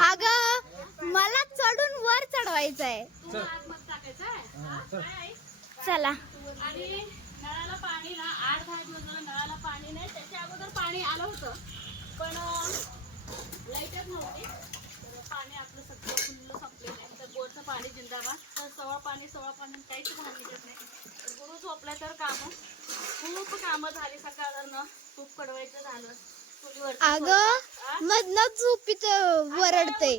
अगं मला चढून वर चढवायचंय. चला. आणि नळाला पाणी ना 8-10 दिवस झालं नळाला पाणी नाही. त्याच्या अगोदर पाणी आलं होतं पण लाईटच नव्हती. तर पाणी आपलं सगळं फुल्ल संपलेलं आहे. तर बोरचं पाणी जिंदाबाद. तर सवळ पाणी काहीच भान निघत नाही. तर गुरु झोपला तर खूप कामं झाली. सकाळवरनं तूप कडवायचं झालं. अगं मधनं झोपीत वरडते.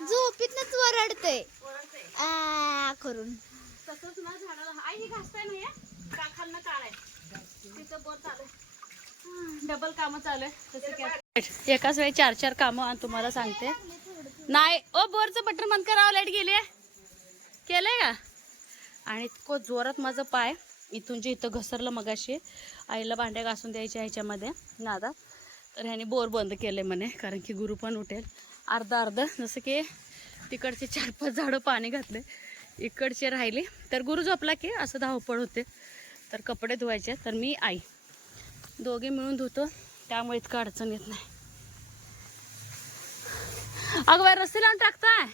झोपीतनच वरडते करून. तसंच ना झाडाला आई ही घासताय नाही खालनं काढाय तिचं बोर चालू आहे. डबल कामं चालू आहे. एकाच वेळी 4-4 कामं तुम्हाला सांगते. नाही ओ बोरचं बटन बंद करावं. लाईट गेली केलंय का. आणि इतकं जोरात माझं पाय इथून जे इथं घसरलं मगाशी. आईला भांड्या घासून द्यायच्या ह्याच्यामध्ये नादा. तर ह्याने बोर बंद केले म्हणे कारण की गुरु पण उठेल. अर्ध जसं की तिकडचे 4-5 झाडं पाणी घातले इकडचे राहिले. तर गुरु झोपला की असं धावपळ होते. तर कपडे धुवायचे तर मी आई दोघे मिळून धुतो त्यामुळे इतकं अडचण येत नाही. अगं बाय रस्ते लावून टाकताय.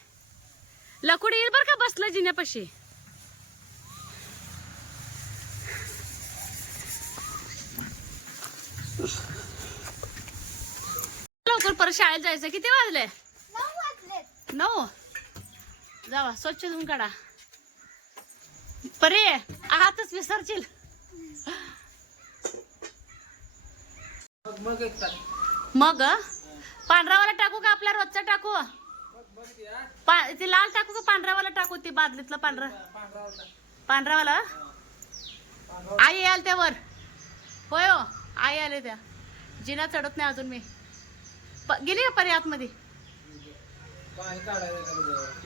लकुडी येईल बरं का बसलं जिन्यापाशी. लवकर परत शाळेत जायचं. किती वाजले? 9. जावा स्वच्छ धुवून काढा. परे आहातच विसरशील. मग पांढरावाला टाकू का आपला रोजचा टाकू. ती लाल टाकू का पांढरावाला टाकू. ती बादलीतला पांढरावाला. आई याल त्यावर. होय हो आई आले त्या. जिना चढत नाही अजून मी. गेली का परी आतमध्ये.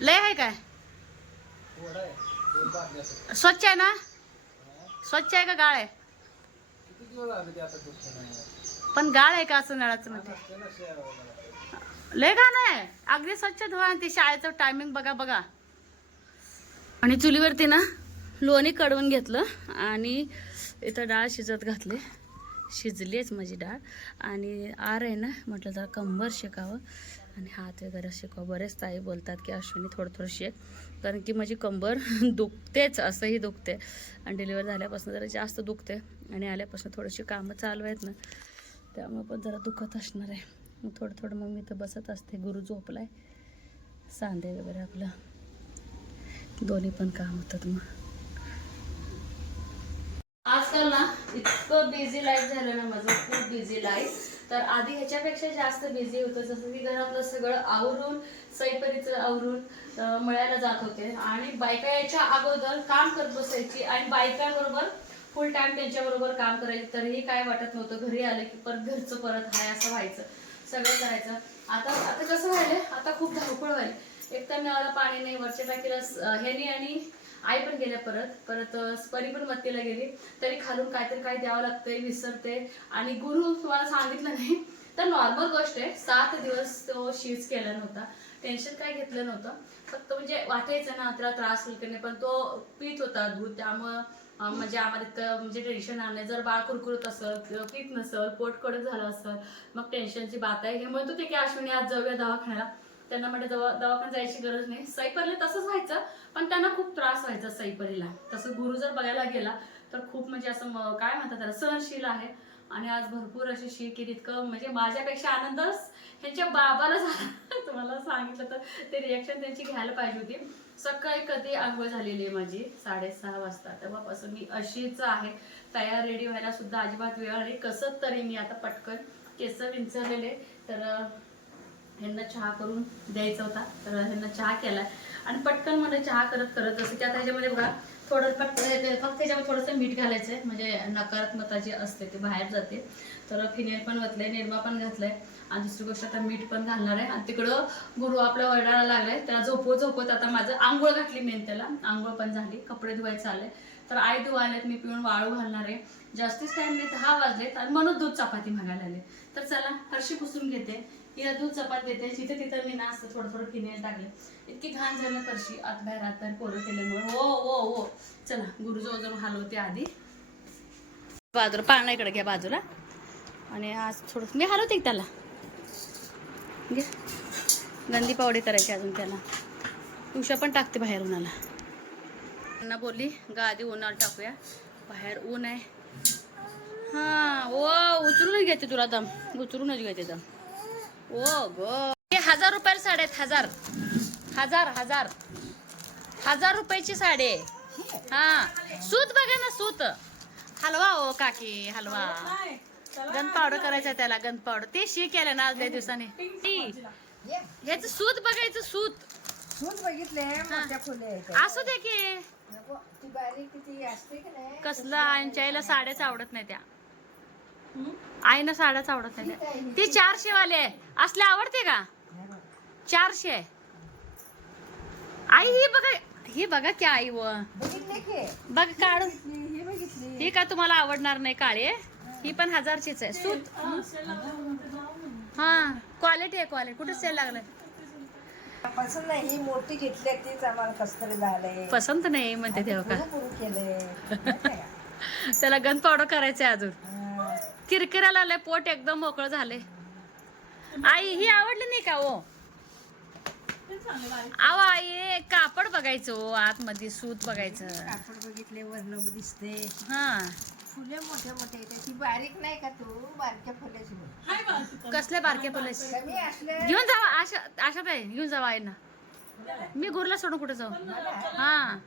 लय आहे काय. स्वच्छ आहे ना. स्वच्छ आहे का गाळ आहे. पण गाळ आहे का असं नळाचं मध्ये. लय घाण आहे. अगदी स्वच्छ धुवा. ती शाळेचं टायमिंग बघा. आणि चुलीवरती ना लोणी कडवून घेतलं आणि इथं डाळ शिजत घातले. शिजलीच माझी डाळ. आणि आर आहे ना म्हटलं जरा कंबर शेकावं आणि हात वगैरे शेकावं. बरेच ताई बोलतात की अश्विनी थोडं शेक कारण की माझी कंबर दुखतेच. असंही दुखते आणि डिलिव्हर झाल्यापासून जरा जास्त दुखते. आणि आल्यापासून थोडीशी कामं चालू आहेत ना त्यामुळे पण जरा दुखत असणार आहे. मग थोडं मग मी इथं बसत असते. गुरु झोपलाय. सांधे वगैरे आपलं दोन्ही पण काम होतात. मग आजकाल ना इतकं बिझी लाईफ झालं ना माझं. खूप बिझी लाईफ. तर आधी ह्याच्यापेक्षा जास्त बिझी होतं. जसं की घरातलं सगळं आवरून सैपरीचं आवरून मळ्याला जात होते. आणि बायका याच्या अगोदर काम करत बसायची आणि बायकांबरोबर फुल टाइम त्यांच्याबरोबर काम करायचं. तरीही काय वाटत नव्हतं. घरी आलं की परत घरचं परत हाय असं व्हायचं. सगळं करायचं. आता कसं व्हायलंय. आता खूप धावपळ व्हायली. एक तर नळाला पाणी नाही. वरच्या टाकीला ह्यानी आणि आई पण गेल्या परत परी पण मत्तीला गेली. तरी खालून काय द्यावं लागतंय विसरते. आणि गुरु तुम्हाला सांगितलं नाही तर नॉर्मल गोष्ट आहे. 7 दिवस तो शीज केला नव्हता. टेन्शन काय घेतलं नव्हतं. फक्त म्हणजे वाटायचं ना त्याला त्रास होईल की नाही. पण तो पीत होता दूध त्यामुळं म्हणजे आम्हाला इतकं म्हणजे टेन्शन आलं नाही. जर बाळ कुरकुरत असेल पीत नसेल पोट कडक झालं असेल मग टेन्शनची बात आहे. हे म्हणत होते की अश्विनी आज जाऊया दवाखान्याला. त्यांना म्हणजे दवाखान्यात जायची गरज नाही. सईपरीला तसंच व्हायचं पण त्यांना खूप त्रास व्हायचा सईपरीला. तसं गुरु जर बघायला गेला तर खूप म्हणजे असं काय म्हणतात त्याला सहनशील आहे. आणि आज भरपूर अशी शी केली. इतकं म्हणजे माझ्यापेक्षा आनंदच ह्यांच्या बाबाला झाला. तुम्हाला सांगितलं तर ते रिॲक्शन त्यांची घ्यायला पाहिजे होती. सकाळी कधी आंघोळ झालेली आहे माझी 6:30 वाजता. तेव्हापासून मी अशीच आहे. तयार रेडी व्हायला सुद्धा अजिबात वेळ नाही. कसं तरी मी आता पटकन केस विंचरलेले तर ह्यांना चहा करून द्यायचा होता. तर ह्यांना चहा केलाय आणि पटकन मला चहा करत जसं की आता ह्याच्यामध्ये बघा थोडं फक्त ह्याच्यामध्ये थोडंसं मीठ घालायचं आहे. म्हणजे नकारात्मकता जी असते ते बाहेर जाते. तर फिनेल पण घातलंय. निरमा पण घातलाय. आणि दुसरी गोष्ट आता मीठ पण घालणार आहे. आणि तिकडं गुरु आपल्या वरडायला लागलाय. त्याला झोपवत आता माझं आंघोळ घातली मेन. त्याला आंघोळ पण झाली. कपडे धुवायचे आले. तर आई धुवायलेत. मी पिऊन वाळू घालणार आहे. जास्तीच टाइम नाही 10 वाजलेत आणि म्हणून दूध चपाती मागायला आले. तर चला फरशी पुसून घेते. हिला दूध चपाती देते. तिथं मी ना असं थोडं फिनेल टाकले. इतकी घाण झालं फरशी आत बाहेर पोरं केल्यामुळे. हो ओ चला गुरुजवळ जाऊन हलवते आधी. बाजूला पाळणा इकडे घ्या बाजूला. आणि आज थोडं मी हलवते की त्याला. घे गंदी पावडे करायची अजून त्याला. उषा पण टाकते बाहेर उन्हाला. त्यांना बोलली गादी उन्हाला टाकूया, बाहेर ऊन आहे. हा ओ उचलूनच घेते तुला दम, उचलूनच घेते दम. ओ गो 1000 रुपयाला साडी आहेत. 1000 रुपयाची साडी आहे. हा सूत बघा ना सूत. हलवा ओ काकी हलवा. गंध पावडर करायचं त्याला. गंध पावडर ते शी केलं ना आज लय दिवसाने. ह्याच सूत बघायचं सूत. सूत बघितले मोठ्या फुले असू दे की. ती बारीक किती असते की नाही. कसलं आईच्या आईला साड्याच आवडत नाही त्या. आईनं साड्याच आवडत नाही त्या. ती 400 वाले आहे. असले आवडते का? 400 आहे. आई ही बघा की आई व बघितले की बघ काढून. ही बघितली. ही का तुम्हाला आवडणार नाही काळे. ही पण 1000चीच आहे. सूत हा क्वालिटी आहे. क्वालिटी कुठे सेल लागलाय. पसंत नाही. ही मोठी घेतली तीच आम्हाला कसतरी झालंय. पसंत नाही म्हणते तेव्हा का. पुरू केलंय. त्याला गंध पावडर करायचंय अजून. किरकिराला आलंय पोट एकदम मोकळं झालंय. आई ही आवडली नाही का ओ. अहो आई कापड बघायचं हो, आतमध्ये सूत बघायचं. कापड बघितले वर्ण दिसते. हा फुले मोठे मोठे येते. ती बारीक नाही का तू बारक्या फुल्याची बघ. कसले बारके फुलेस कमी असले घेऊन जावा. आशा ताई घेऊन जावा आईना. मी गुरला सोडून कुठे जाऊ. हा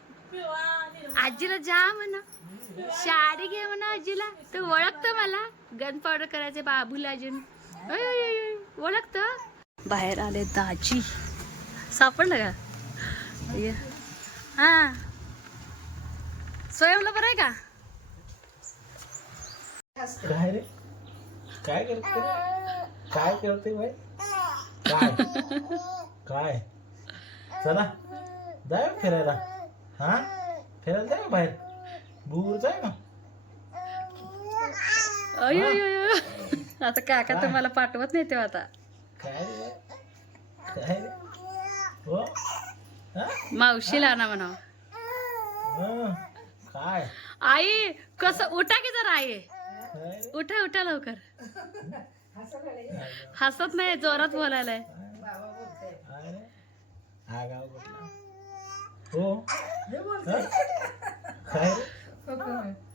आजीला जा म्हणा साडी घे म्हणा आजीला. तू ओळखतं मला. गन पावडर करायचे बाबूला अजून ओळखतं. बाहेर आले दाजी. सापडलं का. हा स्वयंला बरं आहे का. काय रे काय करते काय करते बाई काय काय. चला जाय फिरायला. हा फिरायला जाय बाहेर. दूर जाय ना. अयो आता काका तुम्हाला पाठवत नाही तेव्हा आता. काय रे काय रे हो मावशीला ना म्हणा. हं, काय आई कसं उठा की जरा आई. काय रे उठा उठा लवकर. हसत नाही जोरात बोलायलाय. काय रे आगाव कुठला हो. हं? काय रे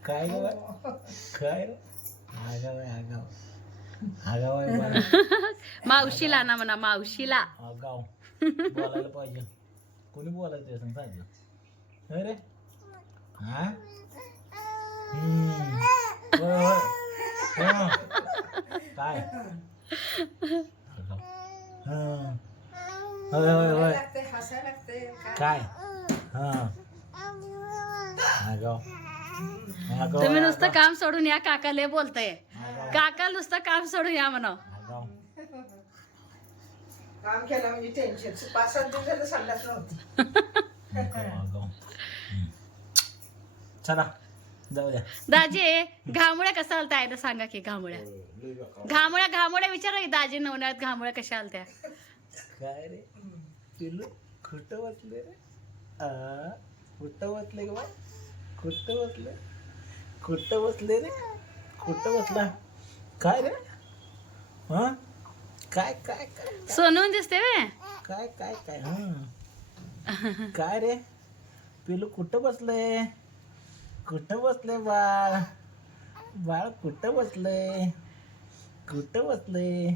काय रे बाई? काय रे आगाव आहे आगाव आगाव आहे बाई. मावशीला ना म्हणा मावशीला. आगाव बोलायला पाहिजे. कोणी बोलायचं असं सांगितलं अरे. हा होय होय हं. काय हं. होय होय होय हसायला लागते. काय हा आगाव आगाव तुम्ही नुसतं काम सोडून या. काका लय बोलताय. आगाव काका नुसतं काम सोडून या म्हणा. आगाव काम केलं म्हणजे टेन्शन. 5-7 दिवस झालं संडास नव्हती. आगाव चला जाऊ द्या. दाजी घामुळ्या कसा आलता आहे सांगा की. घामुळ्या विचारा की दाजी. नवण्यात घामुळ्या कशा आलत्या. काय रे पिल्लू कुठं बसले रे. कुठं बसले ग बा. कुठं बसले कुठं बसले रे. कुठं बसला काय रे. हा काय काय काय सोनून दिसते वे. काय काय काय हं. काय रे पिल्लू कुठं बसलंय. कुठं बसलंय बाळ. बाळ कुठं बसलंय. कुठं बसलंय.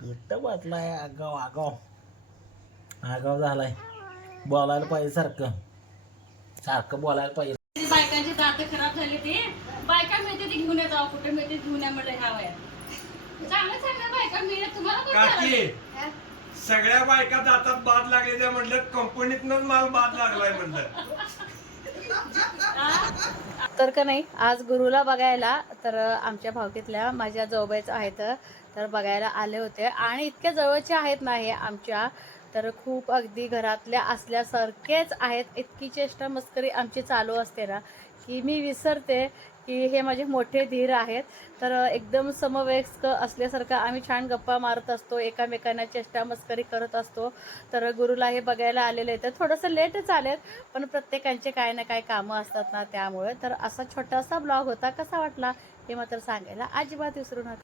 कुठं बसलाय. आगाव आगाव आगाव झालाय. बोलायला पाहिजे सारखं सारखं बोलायला पाहिजे. बायकांची दात खराब झाली ते बायका मिळते ती घेऊन जाऊ. कुठे मिळते घेऊन या म्हटलं ह्या वयात. चांगलं चांगलं बायका मिळत तुम्हाला कोण काकी करायचं? सगळ्या बायका दातात बाद लागले त्या म्हटलं कंपनीतनच माल बाद लागलाय म्हणलं. तर का नाही आज गुरुला बघायला तर आमच्या भावकीतल्या माझ्या जाऊबाईच आहेत तर बघायला आले होते. आणि इतक्या जवळचे आहेत नाही आमच्या. तर खूप अगदी घरातल्या असल्यासारखेच आहेत. इतकी चेष्टा मस्करी आमची चालू असते ना की मी विसरते की हे माझे मोठे धीर आहेत. तर एकदम समवयस्क असल्यासारखं आम्ही छान गप्पा मारत असतो, एकामेकांना चेष्टा मस्करी करत असतो. तर गुरुला हे बघायला आलेले आहेत. तर थोडंसं लेटच आलेत, पण प्रत्येकांचे काय ना काय कामं असतात ना, त्यामुळे. तर असा छोटासा ब्लॉग होता. कसा वाटला हे मात्र सांगायला अजिबात विसरू नका.